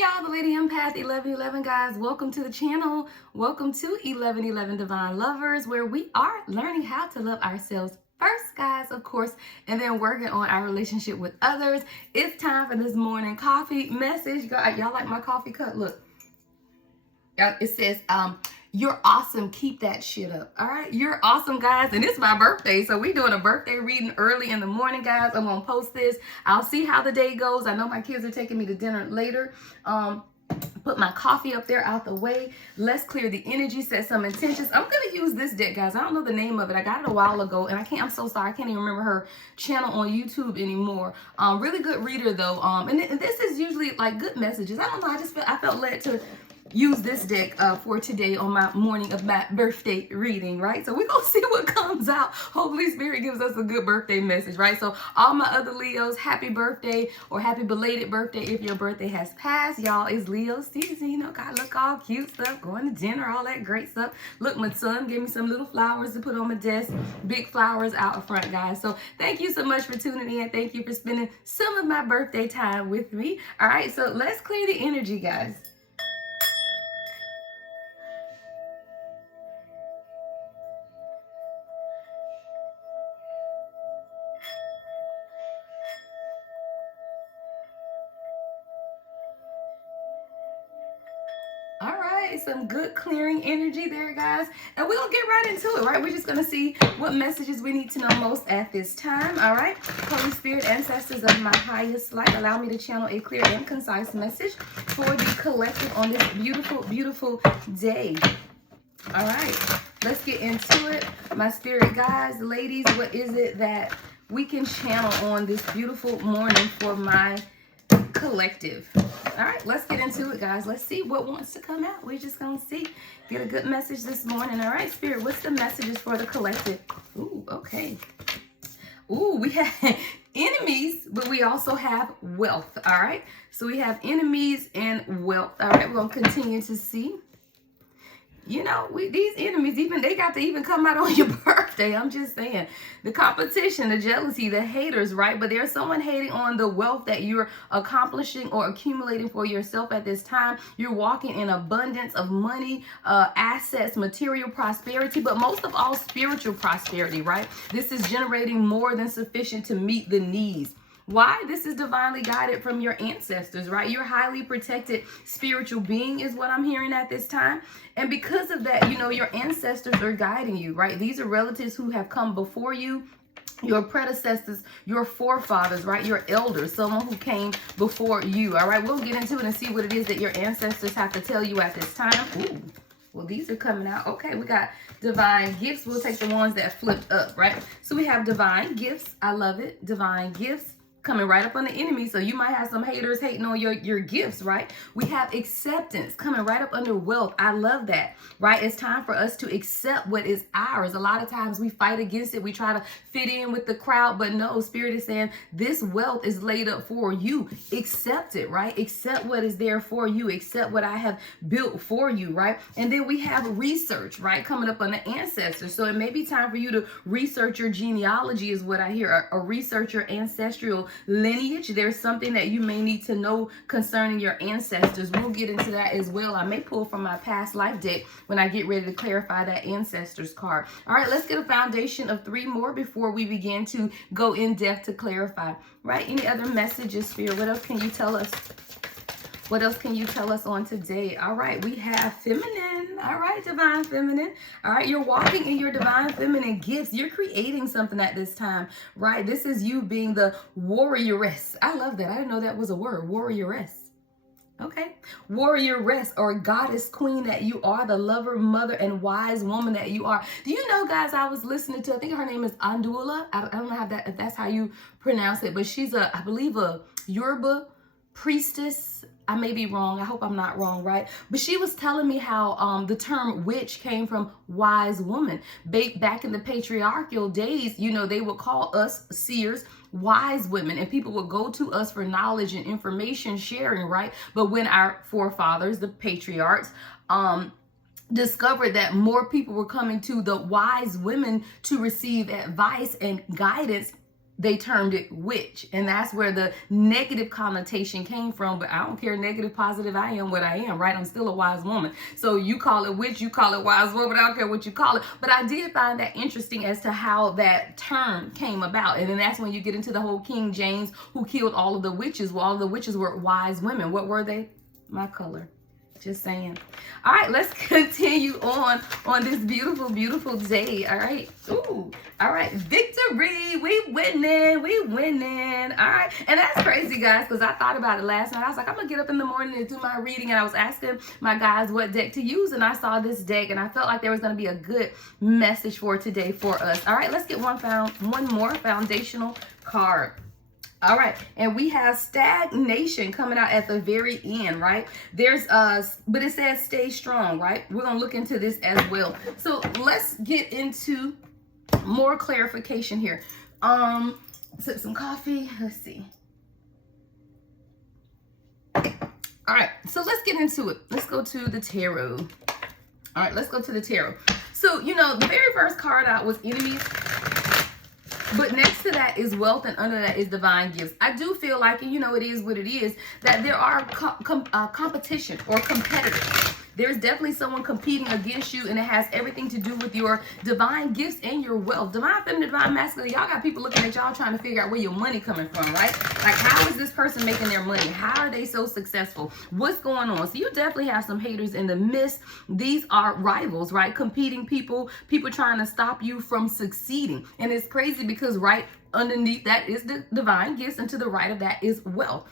Hey y'all, the Lady Empath 1111 guys. Welcome to the channel. Welcome to 1111 Divine Lovers, where we are learning how to love ourselves first, guys, of course, and then working on our relationship with others. It's time for this morning coffee message. Y'all like my coffee cup? Look, it says, you're awesome. Keep that shit up. All right. You're awesome, guys. And it's my birthday. So we doing a birthday reading early in the morning, guys. I'm going to post this. I'll see how the day goes. I know my kids are taking me to dinner later. Put my coffee up there out the way. Let's clear the energy, set some intentions. I'm going to use this deck, guys. I don't know the name of it. I got it a while ago and I'm so sorry. I can't even remember her channel on YouTube anymore. Really good reader though. And this is usually like good messages. I don't know. I felt led to use this deck for today on my morning of my birthday reading, right? So we're going to see what comes out. Hopefully Spirit gives us a good birthday message, right? So all my other Leos, happy birthday or happy belated birthday if your birthday has passed. Y'all, it's Leo season, you know, gotta look all cute stuff, going to dinner, all that great stuff. Look, my son gave me some little flowers to put on my desk, big flowers out front, guys. So thank you so much for tuning in. Thank you for spending some of my birthday time with me. All right, so let's clear the energy, guys. All right, some good clearing energy there, guys. And we're going to get right into it, right? We're just going to see what messages we need to know most at this time, all right? Holy Spirit, ancestors of my highest light, allow me to channel a clear and concise message for the collective on this beautiful, beautiful day. All right, let's get into it. My spirit guides, ladies, what is it that we can channel on this beautiful morning for my collective? All right, let's get into it, guys. Let's see what wants to come out. We're just gonna see, get a good message this morning. All right, Spirit, what's the messages for the collective? Ooh, okay. Ooh, we have enemies, but we also have wealth. All right, so we have enemies and wealth. All right, we're gonna continue to see. You know, these enemies, they got to even come out on your birthday. I'm just saying. The competition, the jealousy, the haters, right? But there's someone hating on the wealth that you're accomplishing or accumulating for yourself at this time. You're walking in abundance of money, assets, material prosperity, but most of all, spiritual prosperity, right? This is generating more than sufficient to meet the needs. Why? This is divinely guided from your ancestors, right? You're highly protected spiritual being is what I'm hearing at this time. And because of that, you know, your ancestors are guiding you, right? These are relatives who have come before you, your predecessors, your forefathers, right? Your elders, someone who came before you, all right? We'll get into it and see what it is that your ancestors have to tell you at this time. Ooh. Well, these are coming out. Okay, we got divine gifts. We'll take the ones that flipped up, right? So we have divine gifts. I love it. Divine gifts. Coming right up on the enemy. So you might have some haters hating on your gifts, right? We have acceptance coming right up under wealth. I love that, right? It's time for us to accept what is ours. A lot of times we fight against it. We try to fit in with the crowd, but no, Spirit is saying this wealth is laid up for you. Accept it, right? Accept what is there for you. Accept what I have built for you, right? And then we have research, right? Coming up on the ancestors. So it may be time for you to research your genealogy is what I hear, or research your ancestral lineage. There's something that you may need to know concerning your ancestors. We'll get into that as well. I may pull from my past life deck when I get ready to clarify that ancestors card. All right, let's get a foundation of 3 more before we begin to go in depth to clarify, right? Any other messages, Spirit? What else can you tell us? What else can you tell us on today? All right, we have feminine. All right, divine feminine. All right, you're walking in your divine feminine gifts. You're creating something at this time, right? This is you being the warrioress. I love that. I didn't know that was a word, warrioress. Okay, warrioress or goddess queen that you are, the lover, mother, and wise woman that you are. Do you know, guys, I was listening to, I think her name is Andula. I don't know if that's how you pronounce it, but she's I believe a Yoruba priestess. I may be wrong. I hope I'm not wrong, right? But she was telling me how the term witch came from wise woman. Back in the patriarchal days, you know, they would call us seers wise women, and people would go to us for knowledge and information sharing, right? But when our forefathers, the patriarchs, discovered that more people were coming to the wise women to receive advice and guidance, they termed it witch. And that's where the negative connotation came from. But I don't care, negative, positive, I am what I am, right? I'm still a wise woman. So you call it witch, you call it wise woman, I don't care what you call it. But I did find that interesting as to how that term came about. And then that's when you get into the whole King James, who killed all of the witches. Well, all of the witches were wise women. What were they? My color. Just saying. All right, let's continue on this beautiful, beautiful day. All right. Ooh. All right. Victory. We winning. We winning. All right. And that's crazy, guys, because I thought about it last night. I was like, I'm going to get up in the morning and do my reading. And I was asking my guys what deck to use. And I saw this deck. And I felt like there was going to be a good message for today for us. All right. Let's get one more foundational card. All right, and we have stagnation coming out at the very end, right? There's but it says stay strong, right? We're gonna look into this as well. So let's get into more clarification here. Sip some coffee. Let's see. All right, so let's get into it. Let's go to the tarot. All right, let's go to the tarot. So, you know, the very first card out was enemies. But next to that is wealth, and under that is divine gifts. I do feel like, and you know, it is what it is, that there are competition or competitors. There's definitely someone competing against you, and it has everything to do with your divine gifts and your wealth. Divine feminine, divine masculine, y'all got people looking at y'all trying to figure out where your money coming from, right? Like, how is this person making their money? How are they so successful? What's going on? So you definitely have some haters in the midst. These are rivals, right? Competing people trying to stop you from succeeding. And it's crazy because right underneath that is the divine gifts, and to the right of that is wealth.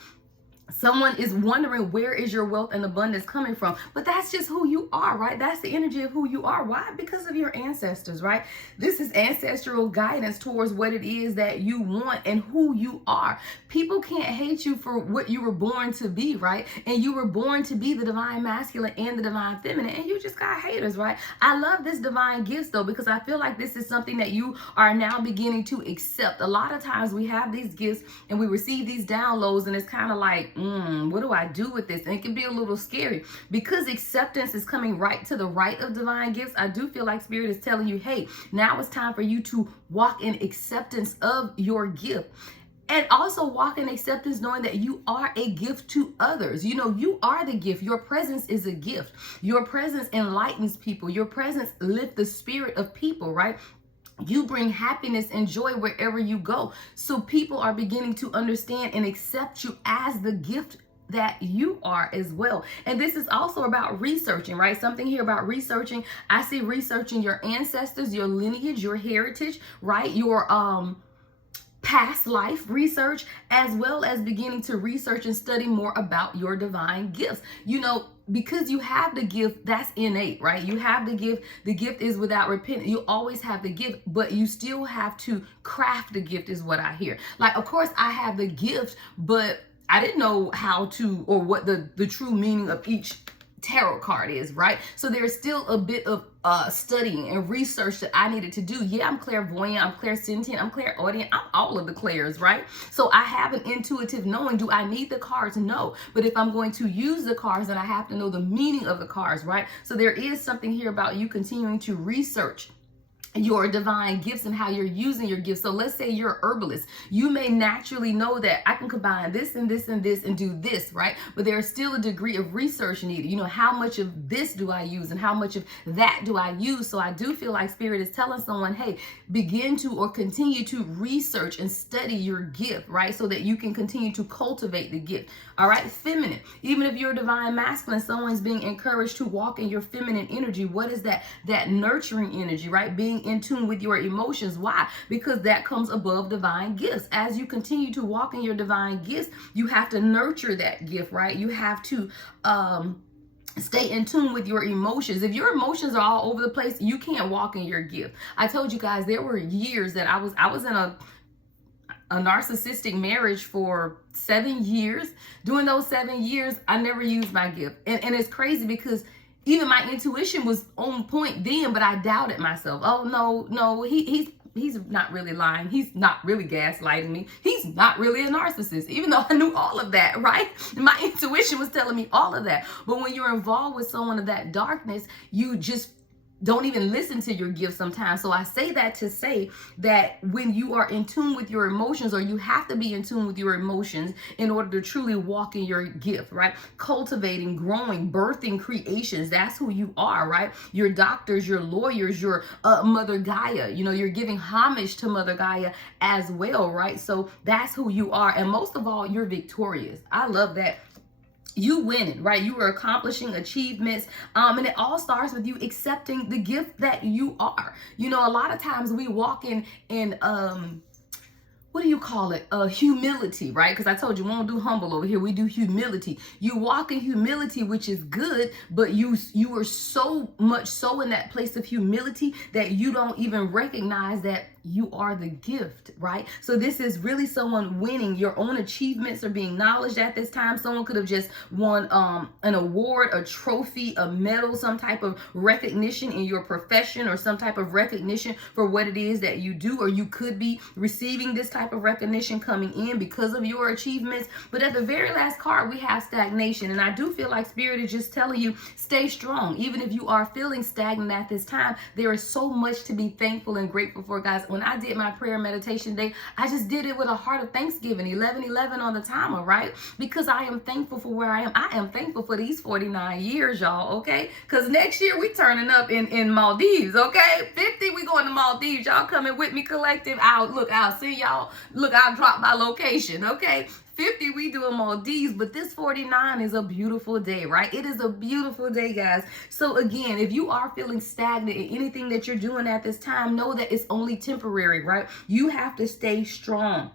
Someone is wondering, where is your wealth and abundance coming from? But that's just who you are, right? That's the energy of who you are. Why? Because of your ancestors, right? This is ancestral guidance towards what it is that you want and who you are. People can't hate you for what you were born to be, right? And you were born to be the divine masculine and the divine feminine, and you just got haters, right? I love this divine gifts though, because I feel like this is something that you are now beginning to accept. A lot of times we have these gifts and we receive these downloads, and it's kind of like, what do I do with this? And it can be a little scary because acceptance is coming right to the right of divine gifts. I do feel like Spirit is telling you, hey, now it's time for you to walk in acceptance of your gift. And also walk in acceptance knowing that you are a gift to others. You know, you are the gift. Your presence is a gift. Your presence enlightens people. Your presence lifts the spirit of people, right? You bring happiness and joy wherever you go. So people are beginning to understand and accept you as the gift that you are as well. And this is also about researching, right? Something here about researching. I see researching your ancestors, your lineage, your heritage, right? Your past life research, as well as beginning to research and study more about your divine gifts. You know, because you have the gift, that's innate, right? You have the gift. The gift is without repentance. You always have the gift, but you still have to craft the gift is what I hear. Like, of course I have the gift, but I didn't know how to, or what the true meaning of each tarot card is, right? So there's still a bit of studying and research that I needed to do. Yeah, I'm clairvoyant, I'm clairsentient, I'm clairaudient, I'm all of the clairs, right? So I have an intuitive knowing. Do I need the cards? No. But if I'm going to use the cards, then I have to know the meaning of the cards, right? So there is something here about you continuing to research your divine gifts and how you're using your gifts. So let's say you're a herbalist. You may naturally know that I can combine this and this and this and do this, right? But there's still a degree of research needed. You know, how much of this do I use and how much of that do I use? So I do feel like Spirit is telling someone, hey, begin to or continue to research and study your gift, right? So that you can continue to cultivate the gift. All right, feminine. Even if you're a divine masculine, someone's being encouraged to walk in your feminine energy. What is that? That nurturing energy, right? Being in tune with your emotions. Why? Because that comes above divine gifts. As you continue to walk in your divine gifts, you have to nurture that gift, right? You have to stay in tune with your emotions. If your emotions are all over the place, you can't walk in your gift. I told you guys there were years that I was in a narcissistic marriage for 7 years. During those 7 years, I never used my gift. And it's crazy because even my intuition was on point then, but I doubted myself. Oh, no, he's not really lying. He's not really gaslighting me. He's not really a narcissist, even though I knew all of that, right? My intuition was telling me all of that. But when you're involved with someone of that darkness, you just don't even listen to your gifts sometimes. So I say that to say that when you are in tune with your emotions, or you have to be in tune with your emotions in order to truly walk in your gift, right? Cultivating, growing, birthing creations. That's who you are, right? Your doctors, your lawyers, your Mother Gaia, you know, you're giving homage to Mother Gaia as well, right? So that's who you are. And most of all, you're victorious. I love that. You winning, right? You are accomplishing achievements. And it all starts with you accepting the gift that you are. You know, a lot of times we walk in what do you call it? Humility, right? Because I told you we won't do humble over here. We do humility. You walk in humility, which is good, but you are so much so in that place of humility that you don't even recognize that you are the gift, right? So this is really someone winning. Your own achievements are being acknowledged at this time. Someone could have just won an award, a trophy, a medal, some type of recognition in your profession, or some type of recognition for what it is that you do, or you could be receiving this type of recognition coming in because of your achievements. But at the very last card, we have stagnation. And I do feel like Spirit is just telling you, stay strong. Even if you are feeling stagnant at this time, there is so much to be thankful and grateful for, guys. When I did my prayer meditation day, I just did it with a heart of thanksgiving, 11:11 on the timer, right? Because I am thankful for where I am. I am thankful for these 49 years, y'all, okay? Because next year we turning up in Maldives, okay? 50, we going to Maldives. Y'all coming with me, collective? I'll see y'all. Look, I'll drop my location, okay? 50, we doing Maldives, but this 49 is a beautiful day, right? It is a beautiful day, guys. So again, if you are feeling stagnant in anything that you're doing at this time, know that it's only temporary, right? You have to stay strong.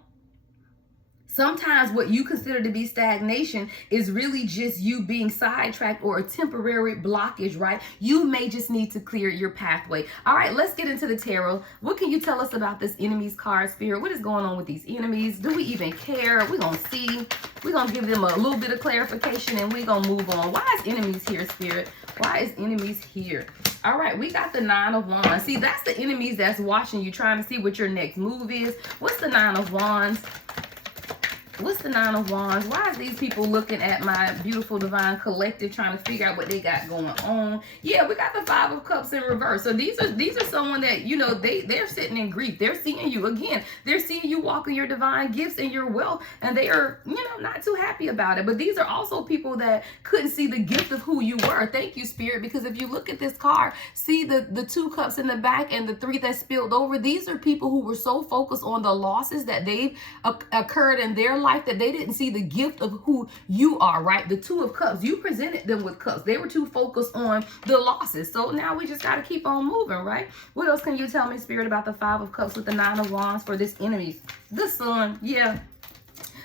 Sometimes what you consider to be stagnation is really just you being sidetracked or a temporary blockage, right? You may just need to clear your pathway. All right, let's get into the tarot. What can you tell us about this enemies card, Spirit? What is going on with these enemies? Do we even care? We're going to see. We're going to give them a little bit of clarification and we're going to move on. Why is enemies here, Spirit? Why is enemies here? All right, we got the 9 of Wands. See, that's the enemies that's watching you, trying to see what your next move is. What's the 9 of Wands? What's the 9 of Wands? Why is these people looking at my beautiful divine collective, trying to figure out what they got going on? Yeah, we got the 5 of Cups in reverse. So these are someone that, you know, they're sitting in grief. They're seeing you again. They're seeing you walk in your divine gifts and your wealth, and they are, you know, not too happy about it. But these are also people that couldn't see the gift of who you were. Thank you, Spirit, because if you look at this card, see the 2 cups in the back and the 3 that spilled over. These are people who were so focused on the losses that they've occurred in their life that they didn't see the gift of who you are, right? The 2 of Cups, you presented them with cups. They were too focused on the losses. So now we just got to keep on moving, right? What else can you tell me, Spirit, about the 5 of Cups with the 9 of Wands for this enemies? The Sun, yeah.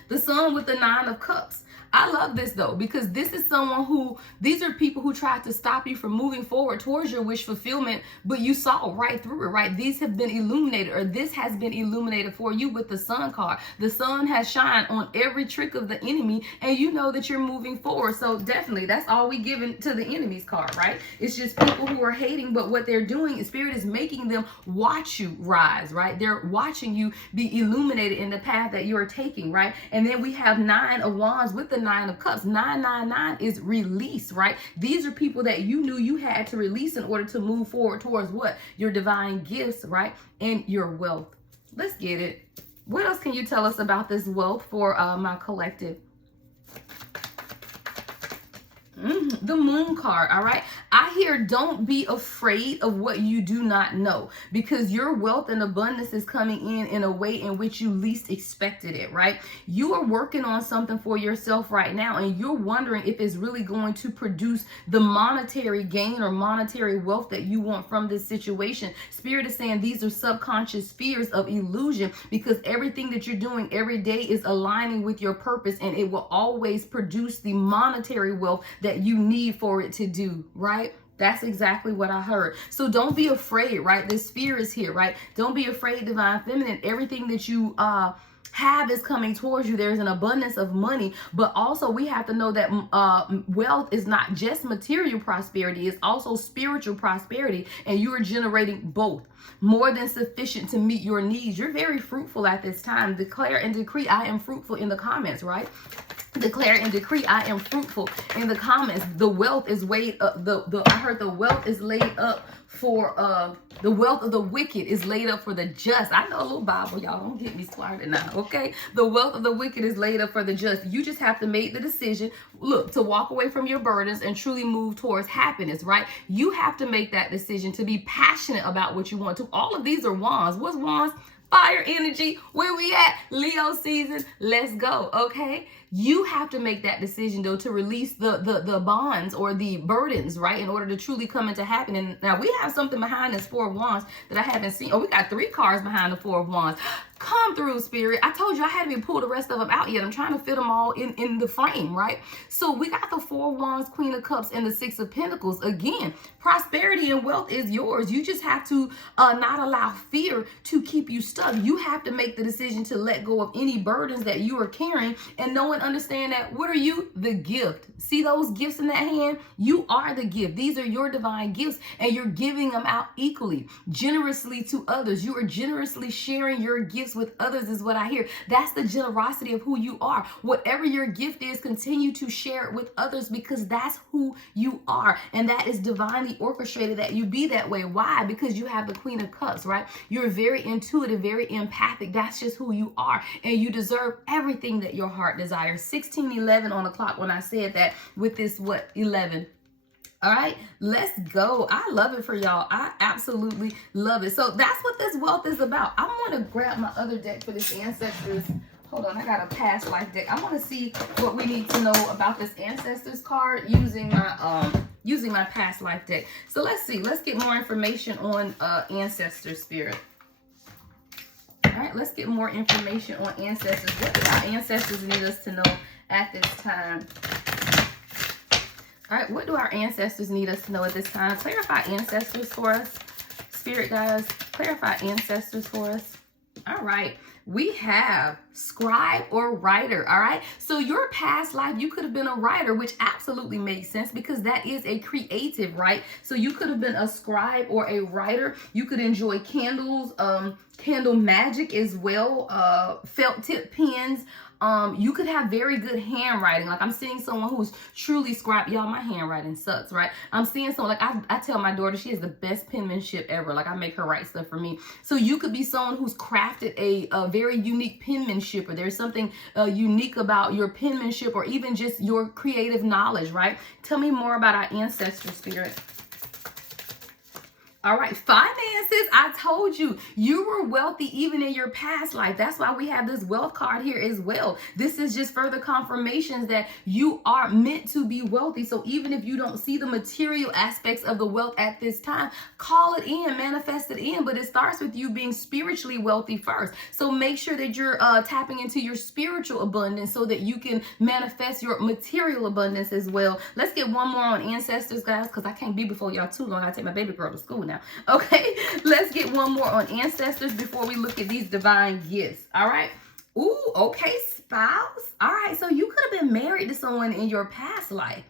The Sun with the 9 of Cups. I love this though, because this is someone who, these are people who tried to stop you from moving forward towards your wish fulfillment, but you saw right through it, right? These have been illuminated, or this has been illuminated for you with the Sun card. The sun has shined on every trick of the enemy, and you know that you're moving forward. So definitely, that's all we given to the enemies card, right? It's just people who are hating, but what they're doing is Spirit is making them watch you rise, right? They're watching you be illuminated in the path that you are taking, right? And then we have 9 of Wands with the 9 of Cups. 999 is release, right? These are people that you knew you had to release in order to move forward towards what? Your divine gifts, right? And your wealth. Let's get it. What else can you tell us about this wealth for my collective? The Moon card, all right? I hear don't be afraid of what you do not know, because your wealth and abundance is coming in a way in which you least expected it, right? You are working on something for yourself right now, and you're wondering if it's really going to produce the monetary gain or monetary wealth that you want from this situation. Spirit is saying these are subconscious fears of illusion, because everything that you're doing every day is aligning with your purpose, and it will always produce the monetary wealth that you need for it to do, right? That's exactly what I heard. So don't be afraid, right? This fear is here, right? Don't be afraid, Divine Feminine. Everything that you have is coming towards you. There's an abundance of money, but also we have to know that wealth is not just material prosperity, it's also spiritual prosperity, and you are generating both, more than sufficient to meet your needs. You're very fruitful at this time. Declare and decree, I am fruitful in the comments, right? declare and decree, I am fruitful. In the comments, the wealth is laid up. I heard the wealth is laid up for the wealth of the wicked is laid up for the just. I know a little Bible, y'all. Don't get me started now, okay? The wealth of the wicked is laid up for the just. You just have to make the decision, look, to walk away from your burdens and truly move towards happiness, right? You have to make that decision to be passionate about what you want to. All of these are wands. What's wands? Fire energy. Where we at? Leo season. Let's go. Okay. You have to make that decision though to release the bonds or the burdens, right? In order to truly come into happiness. Now we have something behind this Four of Wands that I haven't seen. Oh, we got 3 cards behind the Four of Wands. Come through, Spirit. I told you I hadn't even pulled the rest of them out yet. I'm trying to fit them all in the frame, right? So we got the Four of Wands, Queen of Cups, and the Six of Pentacles. Again, prosperity and wealth is yours. You just have to not allow fear to keep you stuck. You have to make the decision to let go of any burdens that you are carrying and know and understand that what are you? The gift. See those gifts in that hand? You are the gift. These are your divine gifts and you're giving them out equally, generously to others. You are generously sharing your gifts with others is what I hear. That's the generosity of who you are. Whatever your gift is, continue to share it with others because that's who you are. And that is divinely orchestrated that you be that way. Why? Because you have the Queen of Cups, right? You're very intuitive, very empathic. That's just who you are. And you deserve everything that your heart desires. 16:11 on the clock when I said that with this, 11? All right, let's go. I love it for y'all. I absolutely love it. So that's what this wealth is about. I'm going to grab my other deck for this Ancestors. Hold on, I got a past life deck. I want to see what we need to know about this Ancestors card using my past life deck. So let's see. Let's get more information on Ancestors, Spirit. All right, let's get more information on Ancestors. What do our ancestors need us to know at this time? All right, what do our ancestors need us to know at this time? Clarify ancestors for us. Spirit guys, clarify ancestors for us. All right, we have scribe or writer. All right, so your past life, you could have been a writer, which absolutely makes sense because that is a creative, right? So you could have been a scribe or a writer. You could enjoy candles, candle magic as well, felt tip pens. You could have very good handwriting. Like I'm seeing someone who's truly scribe. Y'all, my handwriting sucks, right? I'm seeing someone like I tell my daughter she has the best penmanship ever. Like I make her write stuff for me. So you could be someone who's crafted a very unique penmanship, or there's something unique about your penmanship, or even just your creative knowledge, right? Tell me more about our ancestor, Spirit. All right, finances. I told you, you were wealthy even in your past life. That's why we have this wealth card here as well. This is just further confirmations that you are meant to be wealthy. So even if you don't see the material aspects of the wealth at this time, call it in, manifest it in. But it starts with you being spiritually wealthy first. So make sure that you're tapping into your spiritual abundance so that you can manifest your material abundance as well. Let's get one more on ancestors, guys, because I can't be before y'all too long. I take my baby girl to school now. Okay, let's get one more on ancestors before we look at these divine gifts. All right. Ooh, okay, spouse. All right, so you could have been married to someone in your past life.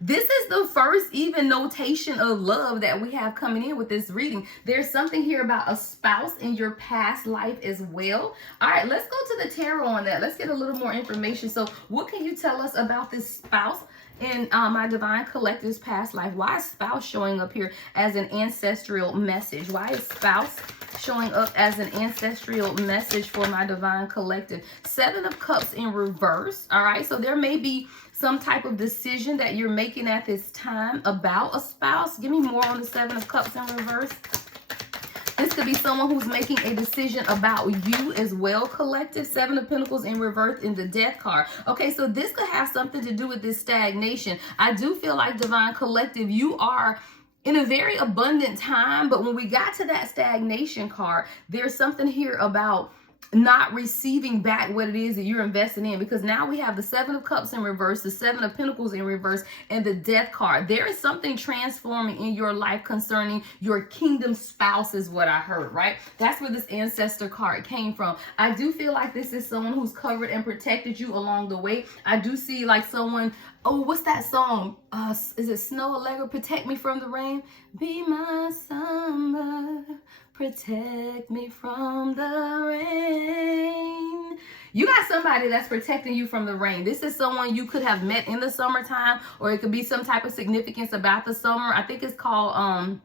This is the first even notation of love that we have coming in with this reading. There's something here about a spouse in your past life as well. All right, let's go to the tarot on that. Let's get a little more information. So what can you tell us about this spouse in my divine collective's past life? Why is spouse showing up here as an ancestral message? Why is spouse showing up as an ancestral message for my divine collective? 7 of Cups in reverse. All right, so there may be some type of decision that you're making at this time about a spouse. Give me more on the 7 of Cups in reverse. This could be someone who's making a decision about you as well, collective. 7 of Pentacles in reverse in the Death card. Okay, so this could have something to do with this stagnation. I do feel like divine collective, you are in a very abundant time, but when we got to that stagnation card, there's something here about not receiving back what it is that you're investing in, because now we have the 7 of Cups in reverse, the 7 of Pentacles in reverse, and the Death card. There is something transforming in your life concerning your kingdom spouse is what I heard, right? That's where this ancestor card came from. I do feel like this is someone who's covered and protected you along the way. I do see like someone Oh, what's that song? Is it Snow Allegra? Protect me from the rain. Be my summer. Protect me from the rain. You got somebody that's protecting you from the rain. This is someone you could have met in the summertime, or it could be some type of significance about the summer. I think it's called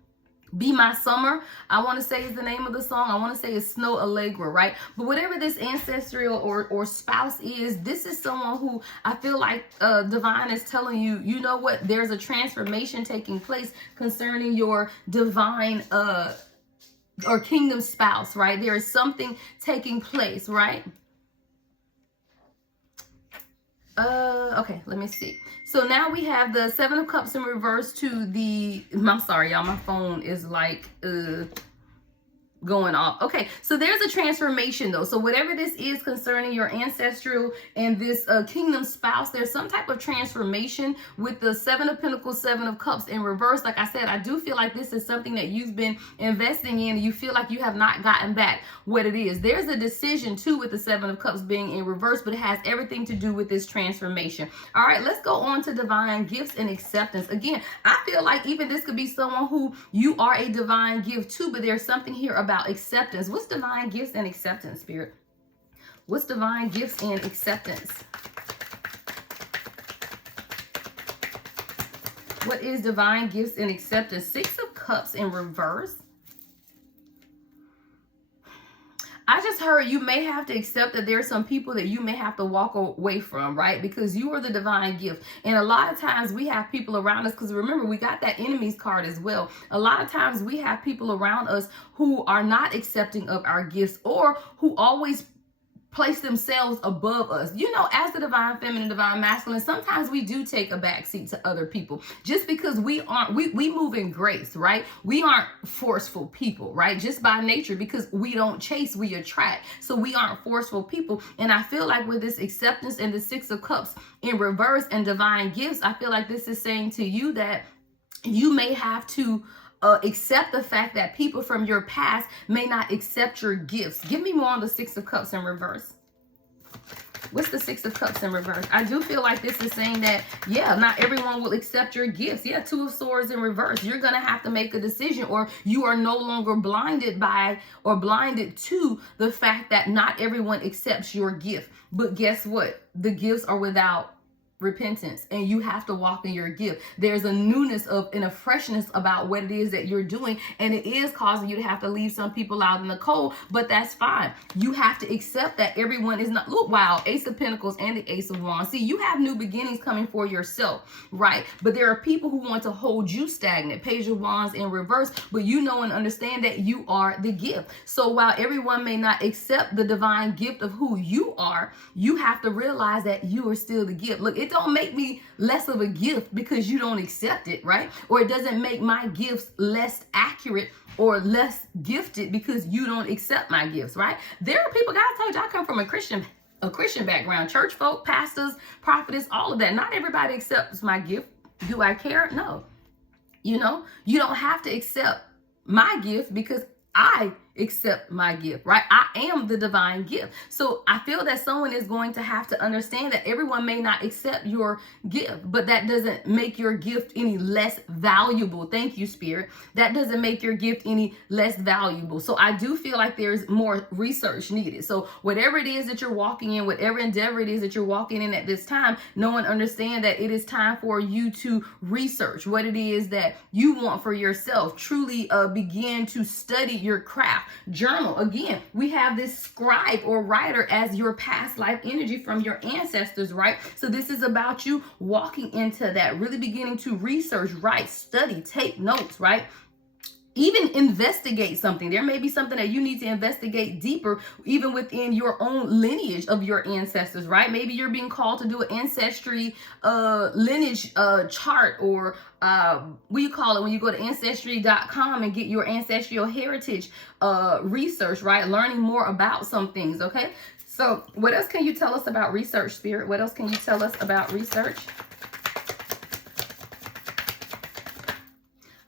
Be My Summer, I want to say is the name of the song. I want to say it's Snow Allegra, right? But whatever this ancestral or spouse is, this is someone who I feel like divine is telling you, you know what? There's a transformation taking place concerning your divine or kingdom spouse, right? There is something taking place, right? Okay, let me see. So now we have the Seven of Cups in reverse to the, I'm sorry, y'all, my phone is like, going off. Okay, so there's a transformation though. So whatever this is concerning your ancestral and this kingdom spouse, there's some type of transformation with the Seven of Pentacles, Seven of Cups in reverse. Like I said, I do feel like this is something that you've been investing in and you feel like you have not gotten back what it is. There's a decision too with the Seven of Cups being in reverse, but it has everything to do with this transformation. All right, let's go on to divine gifts and acceptance. Again, I feel like even this could be someone who you are a divine gift to, but there's something here about acceptance. What's divine gifts and acceptance, Spirit? What's divine gifts and acceptance? What is divine gifts and acceptance? Six of Cups in reverse. I just heard you may have to accept that there's some people that you may have to walk away from, right? Because you are the divine gift. And a lot of times we have people around us, because remember, we got that enemies card as well. A lot of times we have people around us who are not accepting of our gifts, or who always place themselves above us. You know, as the divine feminine, divine masculine, sometimes we do take a backseat to other people just because we move in grace, right? We aren't forceful people, right? Just by nature, because we don't chase, we attract. So we aren't forceful people. And I feel like with this acceptance and the Six of Cups in reverse and divine gifts, I feel like this is saying to you that you may have to accept the fact that people from your past may not accept your gifts. Give me more on the Six of Cups in reverse. What's the Six of Cups in reverse? I do feel like this is saying that, yeah, not everyone will accept your gifts. Yeah, Two of Swords in reverse. You're going to have to make a decision, or you are no longer blinded by or blinded to the fact that not everyone accepts your gift. But guess what? The gifts are without repentance, and you have to walk in your gift. There's a newness of and a freshness about what it is that you're doing, and it is causing you to have to leave some people out in the cold, but that's fine. You have to accept that everyone is not. Look, wow, Ace of Pentacles and the Ace of Wands. See, you have new beginnings coming for yourself, right? But there are people who want to hold you stagnant. Page of Wands in reverse, but you know and understand that you are the gift. So while everyone may not accept the divine gift of who you are, you have to realize that you are still the gift. Look, it don't make me less of a gift because you don't accept it, right? Or it doesn't make my gifts less accurate or less gifted because you don't accept my gifts, right? There are people, God told you, I come from a Christian background, church folk, pastors, prophetess, all of that. Not everybody accepts my gift. Do I care? No. You know, you don't have to accept my gift because I accept my gift, right? I am the divine gift. So I feel that someone is going to have to understand that everyone may not accept your gift, but that doesn't make your gift any less valuable. Thank you, Spirit. That doesn't make your gift any less valuable. So I do feel like there's more research needed. So whatever it is that you're walking in, whatever endeavor it is that you're walking in at this time, know and understand that it is time for you to research what it is that you want for yourself. Truly begin to study your craft. Journal. Again, we have this scribe or writer as your past life energy from your ancestors, right? So this is about you walking into that, really beginning to research, write, study, take notes, right? Even investigate something. There may be something that you need to investigate deeper, even within your own lineage of your ancestors, right? Maybe you're being called to do an ancestry lineage chart, or what do you call it when you go to ancestry.com and get your ancestral heritage research, right? Learning more about some things, okay? So what else can you tell us about research, Spirit? What else can you tell us about research?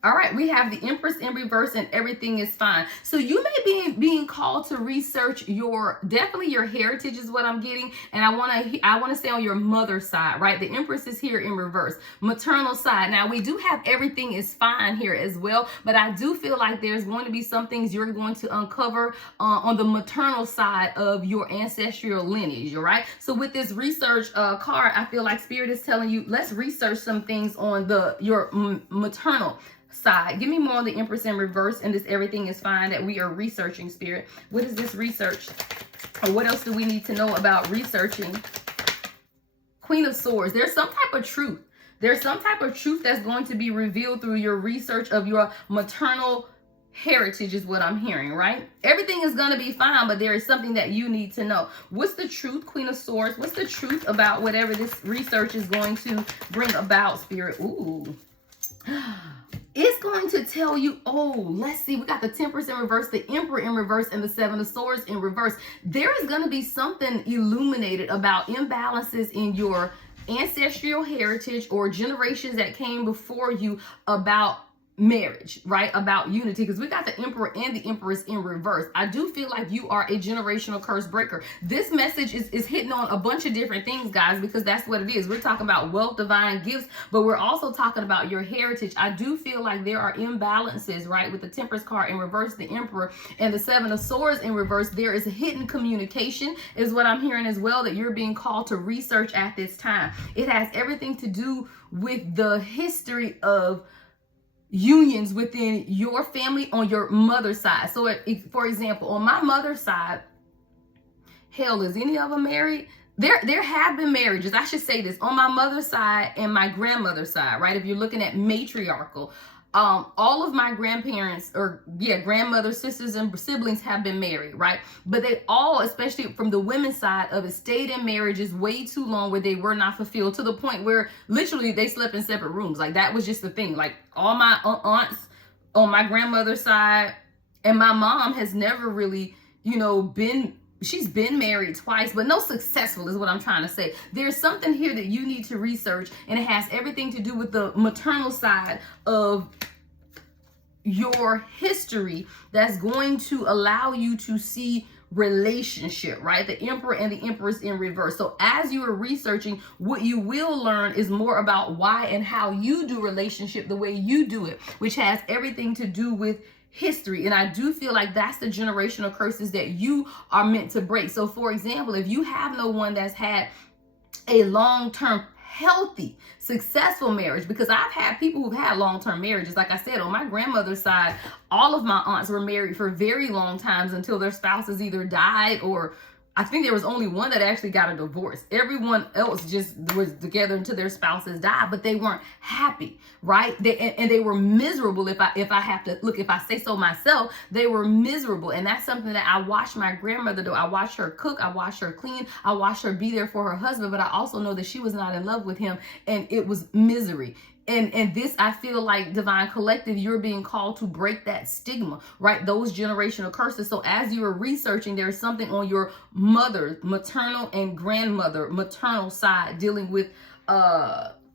All right, we have the Empress in reverse and everything is fine. So you may be being called to research definitely your heritage is what I'm getting. And I want to say on your mother's side, right? The Empress is here in reverse. Maternal side. Now we do have everything is fine here as well, but I do feel like there's going to be some things you're going to uncover on the maternal side of your ancestral lineage, all right? So with this research card, I feel like Spirit is telling you, let's research some things on your maternal side. Give me more on the Empress in reverse and this everything is fine that we are researching, Spirit. What is this research? Or what else do we need to know about researching? Queen of Swords. There's some type of truth. There's some type of truth that's going to be revealed through your research of your maternal heritage is what I'm hearing, right? Everything is going to be fine, but there is something that you need to know. What's the truth, Queen of Swords? What's the truth about whatever this research is going to bring about, Spirit? Ooh. It's going to tell you, let's see, we got the Temperance in reverse, the Emperor in reverse, and the Seven of Swords in reverse. There is going to be something illuminated about imbalances in your ancestral heritage or generations that came before you about marriage, right? About unity, because we got the Emperor and the Empress in reverse. I do feel like you are a generational curse breaker. This message is hitting on a bunch of different things, guys, because that's what it is. We're talking about wealth, divine gifts, but we're also talking about your heritage. I do feel like there are imbalances, right? With the Temperance card in reverse, the Emperor, and the Seven of Swords in reverse. There is a hidden communication is what I'm hearing as well that you're being called to research at this time. It has everything to do with the history of unions within your family on your mother's side. So for example, on my mother's side, hell, is any of them married? There have been marriages. I should say this on my mother's side and my grandmother's side, right? If you're looking at matriarchal, all of my grandparents grandmothers, sisters, and siblings have been married, right? But they all, especially from the women's side of it, stayed in marriages way too long where they were not fulfilled to the point where literally they slept in separate rooms. Like that was just the thing. Like all my aunts on my grandmother's side and my mom has never really, she's been married twice, but no successful is what I'm trying to say. There's something here that you need to research, and it has everything to do with the maternal side of your history that's going to allow you to see relationship, right? The Emperor and the Empress in reverse. So as you are researching, what you will learn is more about why and how you do relationship the way you do it, which has everything to do with history. And I do feel like that's the generational curses that you are meant to break. So for example, if you have no one that's had a long-term healthy, successful marriage, because I've had people who've had long-term marriages. Like I said, on my grandmother's side, all of my aunts were married for very long times until their spouses either died or I think there was only one that actually got a divorce. Everyone else just was together until their spouses died, but they weren't happy, right? They were miserable. If I have to look, if I say so myself, they were miserable. And that's something that I watched my grandmother do. I watched her cook. I watched her clean. I watched her be there for her husband, but I also know that she was not in love with him and it was misery. And this, I feel like Divine Collective, you're being called to break that stigma, right? Those generational curses. So as you are researching, there's something on your mother, maternal and grandmother, maternal side dealing with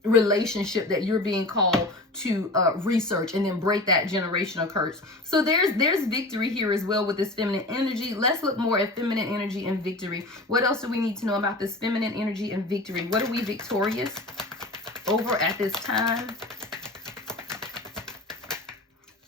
relationship that you're being called to research and then break that generational curse. So there's victory here as well with this feminine energy. Let's look more at feminine energy and victory. What else do we need to know about this feminine energy and victory? What are we victorious over at this time?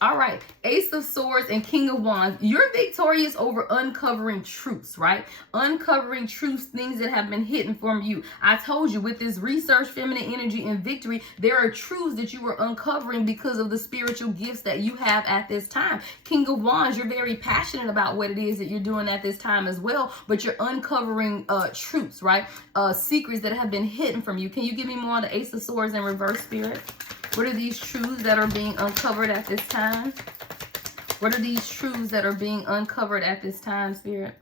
All right, Ace of Swords and King of Wands. You're victorious over uncovering truths, right? Uncovering truths, things that have been hidden from you. I told you with this research, feminine energy, and victory, there are truths that you are uncovering because of the spiritual gifts that you have at this time. King of Wands, you're very passionate about what it is that you're doing at this time as well, but you're uncovering truths, right? Secrets that have been hidden from you. Can you give me more on the Ace of Swords in reverse, Spirit? What are these truths that are being uncovered at this time? What are these truths that are being uncovered at this time, Spirit?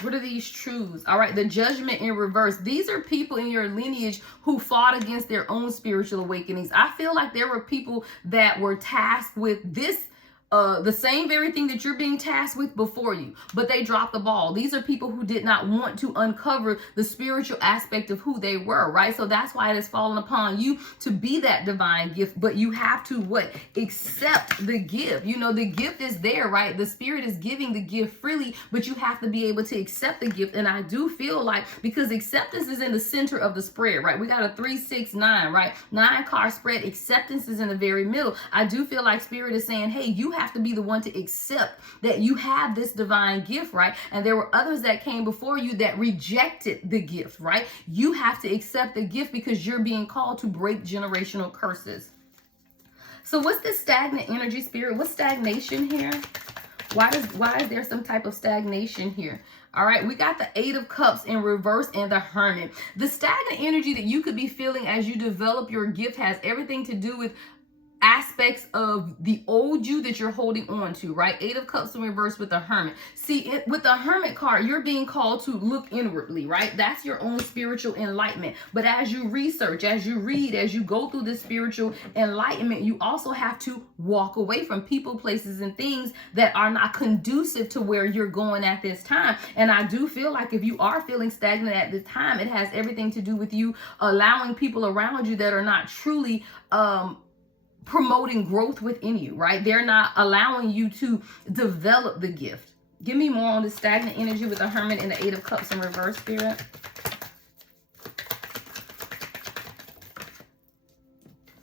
What are these truths? All right, the Judgment in reverse. These are people in your lineage who fought against their own spiritual awakenings. I feel like there were people that were tasked with this the same very thing that you're being tasked with before you, but they dropped the ball. These are people who did not want to uncover the spiritual aspect of who they were, right? So that's why it has fallen upon you to be that divine gift, but you have to what? Accept the gift. You know, the gift is there, right? The Spirit is giving the gift freely, but you have to be able to accept the gift. And I do feel like, because acceptance is in the center of the spread, right? We got a 3, 6, 9, right? 9-card spread. Acceptance is in the very middle. I do feel like Spirit is saying, hey, you have to be the one to accept that you have this divine gift, right? And there were others that came before you that rejected the gift, right? You have to accept the gift because you're being called to break generational curses. So what's this stagnant energy, Spirit? What's stagnation here? Why is there some type of stagnation here? All right, we got the 8 of Cups in reverse and the Hermit. The stagnant energy that you could be feeling as you develop your gift has everything to do with aspects of the old you that you're holding on to, right? 8 of Cups in reverse with the Hermit. See, with the Hermit card, you're being called to look inwardly, right? That's your own spiritual enlightenment. But as you research, as you read, as you go through this spiritual enlightenment, you also have to walk away from people, places, and things that are not conducive to where you're going at this time. And I do feel like if you are feeling stagnant at this time, it has everything to do with you allowing people around you that are not truly promoting growth within you, right? They're not allowing you to develop the gift. Give me more on the stagnant energy with the Hermit and the 8 of Cups in reverse, Spirit.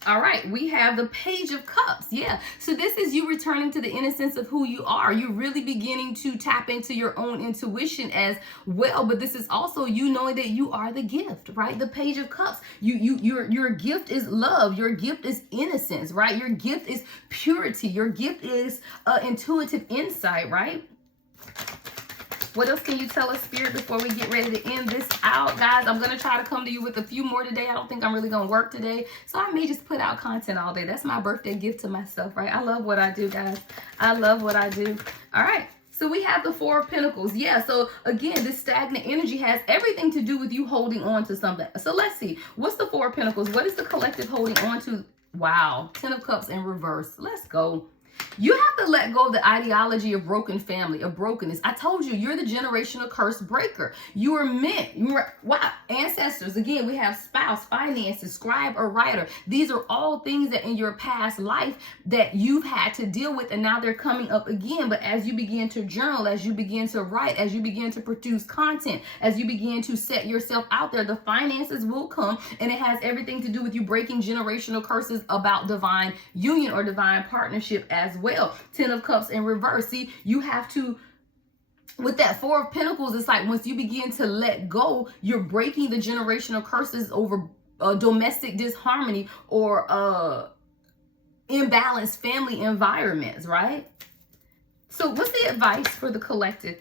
All right, we have the Page of Cups. Yeah, so this is you returning to the innocence of who you are. You're really beginning to tap into your own intuition as well. But this is also you knowing that you are the gift, right? The Page of Cups. Your gift is love. Your gift is innocence, right? Your gift is purity. Your gift is intuitive insight, right? What else can you tell us, Spirit, before we get ready to end this out? Guys, I'm going to try to come to you with a few more today. I don't think I'm really going to work today. So I may just put out content all day. That's my birthday gift to myself, right? I love what I do, guys. I love what I do. All right. So we have the 4 of Pentacles. Yeah, so again, this stagnant energy has everything to do with you holding on to something. So let's see. What's the 4 of Pentacles? What is the collective holding on to? Wow. 10 of Cups in reverse. Let's go. You have to let go of the ideology of broken family, of brokenness. I told you, you're the generational curse breaker. You are meant, wow, ancestors. Again, we have spouse, finances, scribe, or writer. These are all things that in your past life that you've had to deal with, and now they're coming up again. But as you begin to journal, as you begin to write, as you begin to produce content, as you begin to set yourself out there, the finances will come, and it has everything to do with you breaking generational curses about divine union or divine partnership as well. 10 of Cups in reverse. See, you have to, with that 4 of Pentacles, it's like once you begin to let go, you're breaking the generational curses over domestic disharmony or imbalanced family environments, right? So what's the advice for the collective?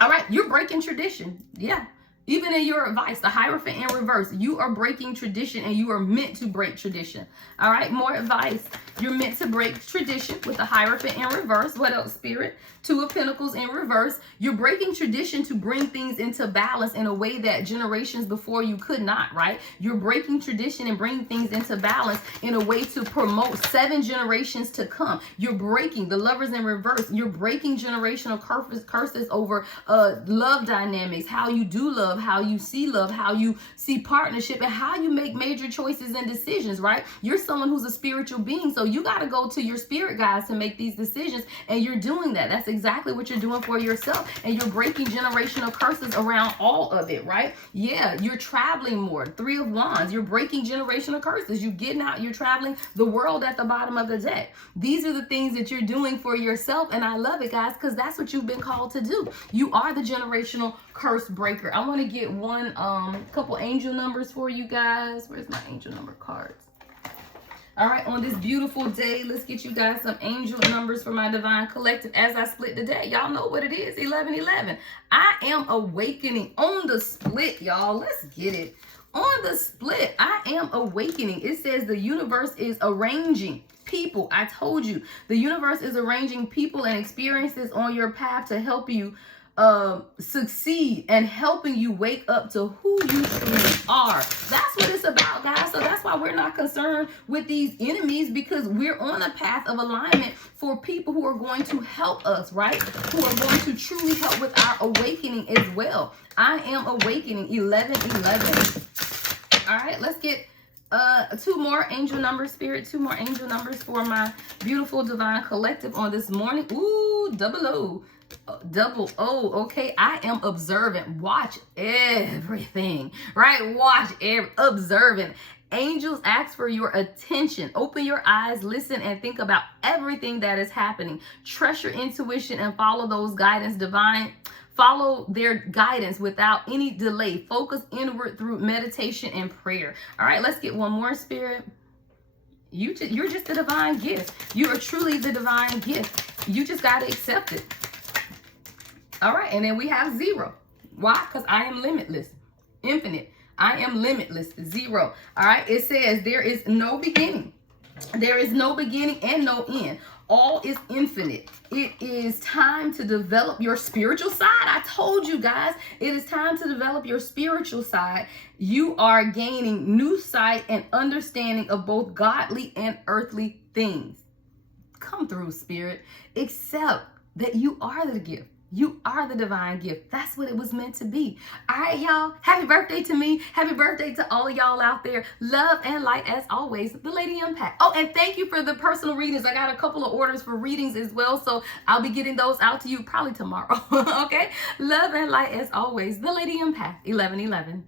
All right, you're breaking tradition. Yeah. Even in your advice, the Hierophant in reverse, you are breaking tradition and you are meant to break tradition. All right, more advice. You're meant to break tradition with the Hierophant in reverse. What else, Spirit? 2 of Pentacles in reverse. You're breaking tradition to bring things into balance in a way that generations before you could not, right? You're breaking tradition and bringing things into balance in a way to promote 7 generations to come. You're breaking the Lovers in reverse. You're breaking generational curses over love dynamics, how you do love, how you see partnership, and how you make major choices and decisions, right? You're someone who's a spiritual being, so you got to go to your spirit guides to make these decisions, and you're doing that. That's exactly what you're doing for yourself, and you're breaking generational curses around all of it, right? Yeah, you're traveling more. 3 of Wands. You're breaking generational curses. You're getting out. You're traveling the world at the bottom of the deck. These are the things that you're doing for yourself, and I love it, guys, because that's what you've been called to do. You are the generational curse breaker. I want to get one couple angel numbers for you guys. Where's my angel number cards? All right, on this beautiful day, let's get you guys some angel numbers for my divine collective as I split the day. Y'all know what it is, 1111. I am awakening on the split, y'all. Let's get it. On the split, I am awakening. It says the universe is arranging people. I told you, the universe is arranging people and experiences on your path to help you succeed and helping you wake up to who you truly are. That's what it's about, guys. So that's why we're not concerned with these enemies, because we're on a path of alignment for people who are going to help us, right? Who are going to truly help with our awakening as well. I am awakening 1111. All right, let's get 2 more angel numbers, Spirit. 2 more angel numbers for my beautiful divine collective on this morning. Ooh, double O. Double O. Okay, I am observant. Watch everything, right? Watch observant. Angels ask for your attention. Open your eyes, listen, and think about everything that is happening. Trust your intuition and follow those guidance, divine. Follow their guidance without any delay. Focus inward through meditation and prayer. All right, let's get one more, Spirit. You're just a divine gift. You are truly the divine gift. You just got to accept it. All right, and then we have 0. Why? Because I am limitless, infinite. I am limitless, 0. All right, it says there is no beginning. There is no beginning and no end. All is infinite. It is time to develop your spiritual side. I told you guys, it is time to develop your spiritual side. You are gaining new sight and understanding of both godly and earthly things. Come through, Spirit. Accept that you are the gift. You are the divine gift. That's what it was meant to be. All right, y'all. Happy birthday to me. Happy birthday to all y'all out there. Love and light as always. The Lady Impact. Oh, and thank you for the personal readings. I got a couple of orders for readings as well, so I'll be getting those out to you probably tomorrow. Okay? Love and light as always. The Lady Impact. 1111.